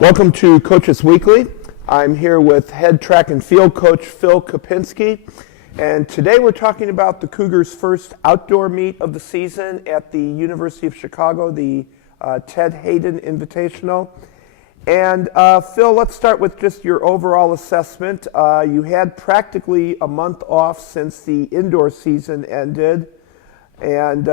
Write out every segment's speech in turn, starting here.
Welcome to Coaches Weekly. I'm here with head track and field coach Phil Kopinski, and today we're talking about the Cougars' first outdoor meet of the season at the University of Chicago, the Ted Hayden Invitational. And Phil, let's start with just your overall assessment. You had practically a month off since the indoor season ended, and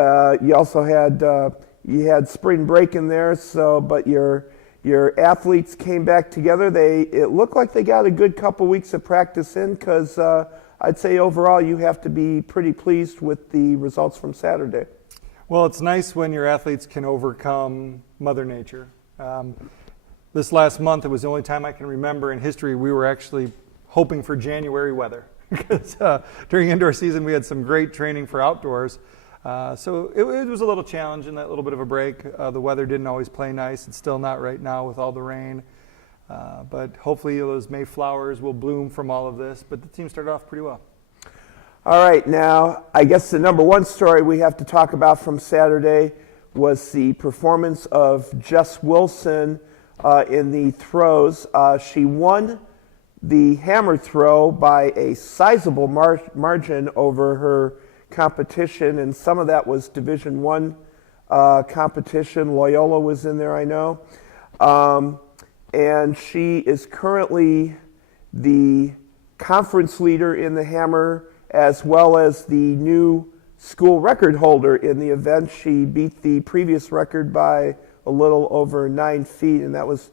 you also had spring break in there. But your athletes came back together. It looked like they got a good couple weeks of practice in, because I'd say overall you have to be pretty pleased with the results from Saturday. Well, it's nice when your athletes can overcome Mother Nature. This last month, it was the only time I can remember in history we were actually hoping for January weather. Because during indoor season we had some great training for outdoors. So it was a little challenge in that little bit of a break. The weather didn't always play nice. It's still not right now with all the rain. But hopefully those Mayflowers will bloom from all of this. But the team started off pretty well. All right, now I guess the number one story we have to talk about from Saturday was the performance of Jess Wilson in the throws. She won the hammer throw by a sizable margin over her competition, and some of that was Division I competition. Loyola was in there, I know. And she is currently the conference leader in the hammer, as well as the new school record holder in the event. She beat the previous record by a little over 9 feet, and that was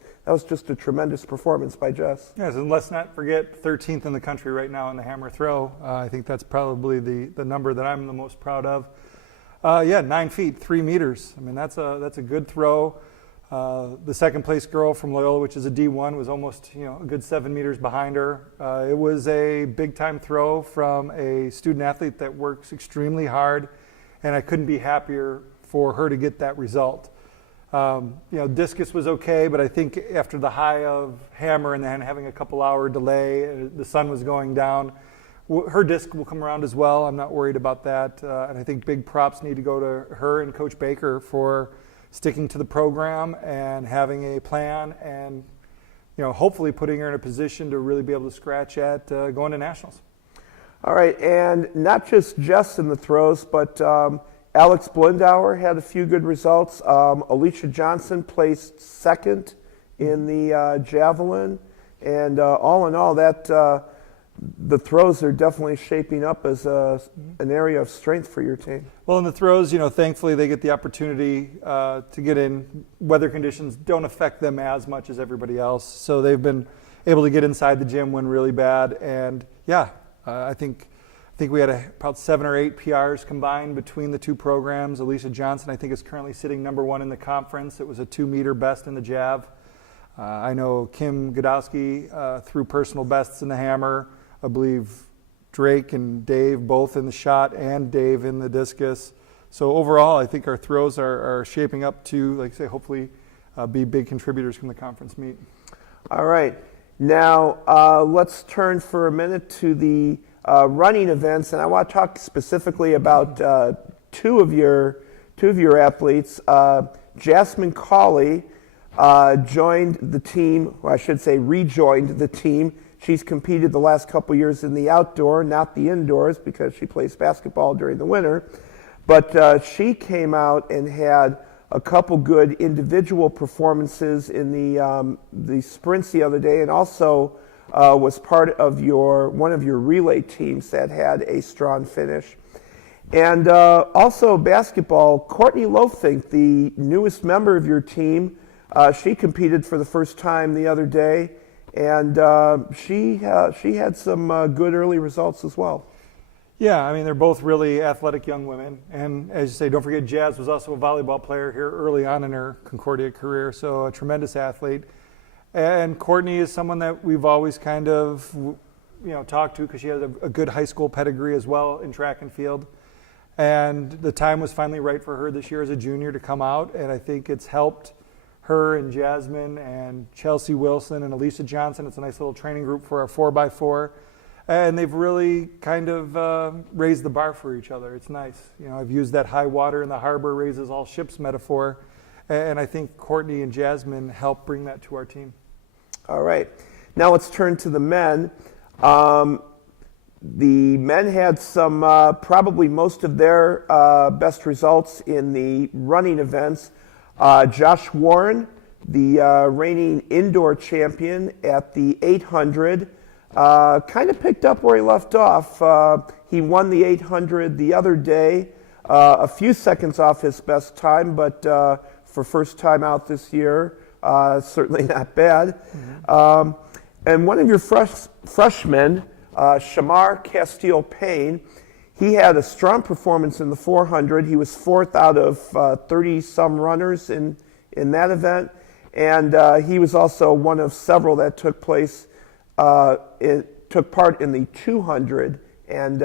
just a tremendous performance by Jess. Yes, and let's not forget 13th in the country right now in the hammer throw. I think that's probably the number that I'm the most proud of. 9 feet, 3 meters. I mean, that's a good throw. The second place girl from Loyola, which is a D1, was almost a good 7 meters behind her. It was a big time throw from a student athlete that works extremely hard, and I couldn't be happier for her to get that result. Discus was okay, but I think after the high of hammer and then having a couple hour delay, the sun was going down, her disc will come around as well. I'm not worried about that. And I think big props need to go to her and Coach Baker for sticking to the program and having a plan and, hopefully putting her in a position to really be able to scratch at going to nationals. All right, and not just Jess in the throws, but Alex Blindauer had a few good results. Alicia Johnson placed second in the javelin. And all in all, the throws are definitely shaping up as an area of strength for your team. Well, in the throws, thankfully they get the opportunity to get in. Weather conditions don't affect them as much as everybody else. So they've been able to get inside the gym when really bad. And I think we had about 7 or 8 PRs combined between the two programs. Alicia Johnson, I think, is currently sitting number 1 in the conference. It was a 2-meter best in the jav. I know Kim Godowski threw personal bests in the hammer. I believe Drake and Dave both in the shot and Dave in the discus. So overall, I think our throws are shaping up to, like I say, hopefully be big contributors from the conference meet. All right. Now let's turn for a minute to the running events, and I want to talk specifically about two of your athletes. Jasmine Cawley joined the team, or I should say rejoined the team. She's competed the last couple years in the outdoor, not the indoors, because she plays basketball during the winter. But she came out and had a couple good individual performances in the sprints the other day, and also was part of one of your relay teams that had a strong finish. And also basketball, Courtney Lofink, the newest member of your team, she competed for the first time the other day, and she had some good early results as well. Yeah, I mean, they're both really athletic young women. And as you say, don't forget Jazz was also a volleyball player here early on in her Concordia career, so a tremendous athlete. And Courtney is someone that we've always kind of, talked to because she has a good high school pedigree as well in track and field. And the time was finally right for her this year as a junior to come out, and I think it's helped her and Jasmine and Chelsea Wilson and Alicia Johnson. It's a nice little training group for our 4x4. And they've really kind of raised the bar for each other. It's nice. I've used that high water in the harbor raises all ships metaphor. And I think Courtney and Jasmine help bring that to our team. All right. Now let's turn to the men. The men had some, probably most of their best results in the running events. Josh Warren, the reigning indoor champion at the 800, kind of picked up where he left off. He won the 800 the other day, a few seconds off his best time, but for first time out this year, certainly not bad. Mm-hmm. And one of your freshmen, Shamar Castile-Payne, he had a strong performance in the 400. He was fourth out of 30-some runners in that event, and he was also one of several that took part in the 200 and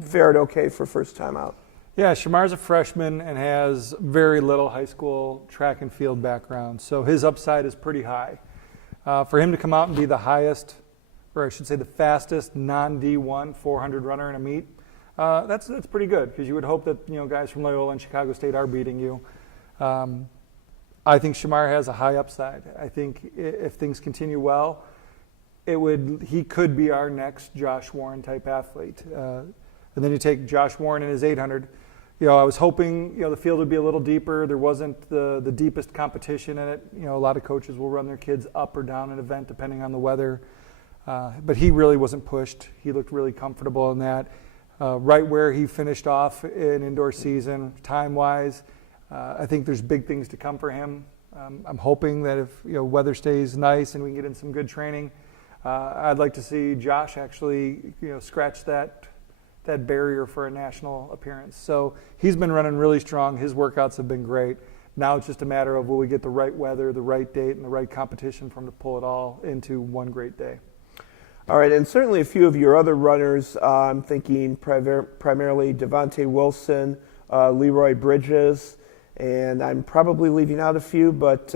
fared okay for first time out. Yeah, Shamar's a freshman and has very little high school track and field background, so his upside is pretty high. For him to come out and be the highest, or I should say the fastest non-D1 400 runner in a meet, that's pretty good, because you would hope that guys from Loyola and Chicago State are beating you. I think Shamar has a high upside. I think if things continue well, he could be our next Josh Warren type athlete. And then you take Josh Warren in his 800. I was hoping the field would be a little deeper. There wasn't the deepest competition in it. A lot of coaches will run their kids up or down an event depending on the weather. But he really wasn't pushed. He looked really comfortable in that. Right where he finished off in indoor season, time-wise, I think there's big things to come for him. I'm hoping that if weather stays nice and we can get in some good training, I'd like to see Josh actually scratch that barrier for a national appearance. So he's been running really strong. His workouts have been great. Now it's just a matter of will we get the right weather, the right date, and the right competition for him to pull it all into one great day. All right, and certainly a few of your other runners, I'm thinking primarily Devontae Wilson, Leroy Bridges, and I'm probably leaving out a few, but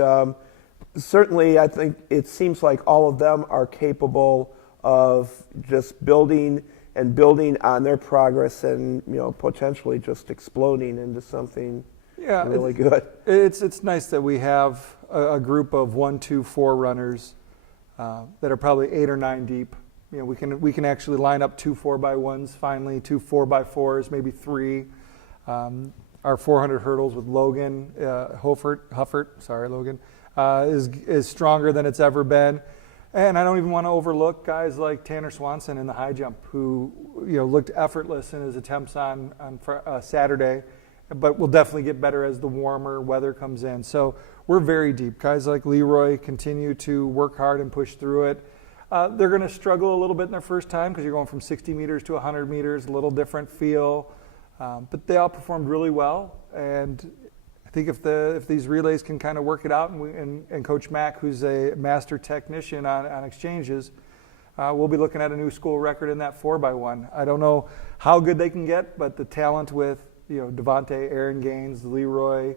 certainly I think it seems like all of them are capable of just building on their progress and potentially just exploding into something really good. It's nice that we have a group of 1, 2, 4 runners that are probably 8 or 9 deep. We can actually line up 2 4x1s finally, 2 4x4s, maybe 3. Our 400 hurdles with Logan Logan is stronger than it's ever been. And I don't even want to overlook guys like Tanner Swanson in the high jump, who looked effortless in his attempts on Saturday, but will definitely get better as the warmer weather comes in. So we're very deep. Guys like Leroy continue to work hard and push through it. They're going to struggle a little bit in their first time because you're going from 60 meters to 100 meters, a little different feel. But they all performed really well, and I think if these relays can kind of work it out, and Coach Mack, who's a master technician on exchanges, we'll be looking at a new school record in that 4x1. I don't know how good they can get, but the talent with Devontae, Aaron Gaines, Leroy,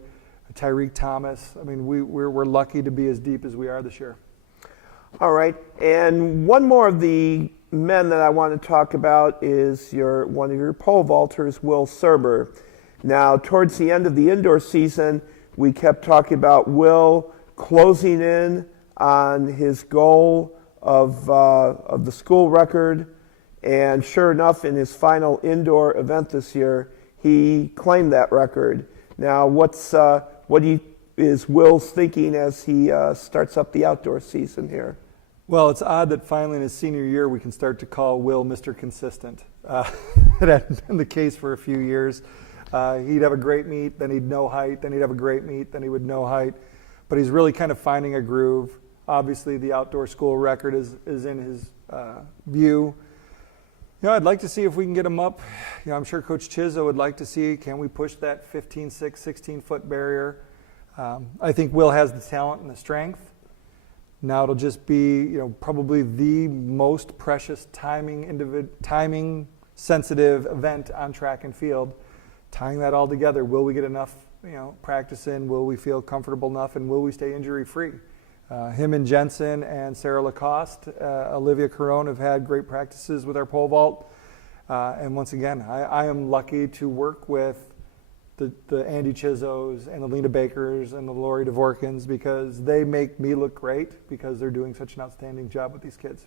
Tyreek Thomas. I mean, we're lucky to be as deep as we are this year. All right, and one more of the men that I want to talk about is one of your pole vaulters, Will Serber. Now, towards the end of the indoor season, we kept talking about Will closing in on his goal of the school record, and sure enough, in his final indoor event this year, he claimed that record. Now, what is Will's thinking as he starts up the outdoor season here? Well, it's odd that finally in his senior year we can start to call Will Mr. Consistent. It hadn't been the case for a few years. He'd have a great meet, then he'd no height, then he'd have a great meet, then he would no height. But he's really kind of finding a groove. Obviously, the outdoor school record is in his view. I'd like to see if we can get him up. I'm sure Coach Chizzo would like to see, can we push that 15-6, 16-foot barrier? I think Will has the talent and the strength. Now it'll just be, probably the most precious timing-sensitive event on track and field. Tying that all together, will we get enough, practice in? Will we feel comfortable enough? And will we stay injury-free? Him and Jensen and Sarah Lacoste, Olivia Caron have had great practices with our pole vault. And once again, I am lucky to work with the Andy Chizos and the Lena Bakers and the Lori Dvorkins, because they make me look great because they're doing such an outstanding job with these kids.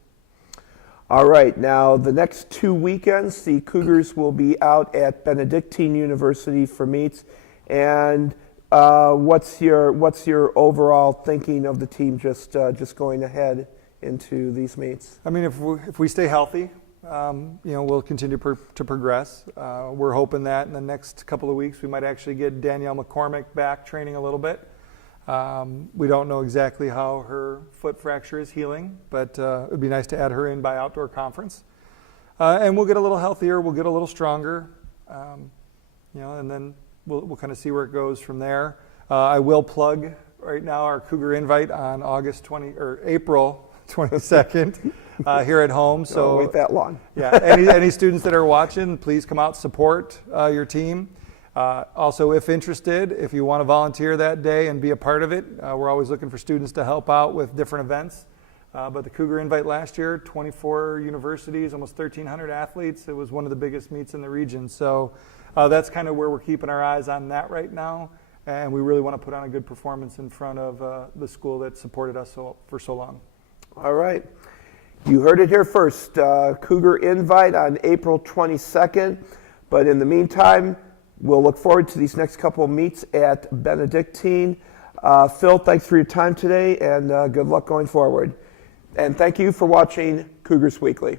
All right, now the next 2 weekends, the Cougars will be out at Benedictine University for meets. And what's your overall thinking of the team just going ahead into these meets? I mean, if we stay healthy, we'll continue to progress. We're hoping that in the next couple of weeks we might actually get Danielle McCormick back training a little bit. We don't know exactly how her foot fracture is healing, but it would be nice to add her in by outdoor conference. And we'll get a little healthier, we'll get a little stronger, and then we'll kind of see where it goes from there. I will plug right now our Cougar Invite on April 22nd here at home. So don't wait that long. Yeah, any students that are watching, please come out, support your team. Also, if interested, if you want to volunteer that day and be a part of it, we're always looking for students to help out with different events. But the Cougar Invite last year, 24 universities, almost 1,300 athletes. It was one of the biggest meets in the region. So that's kind of where we're keeping our eyes on that right now. And we really want to put on a good performance in front of the school that supported us for so long. All right. You heard it here first. Cougar Invite on April 22nd. But in the meantime, we'll look forward to these next couple of meets at Benedictine. Phil, thanks for your time today, and good luck going forward. And thank you for watching Cougars Weekly.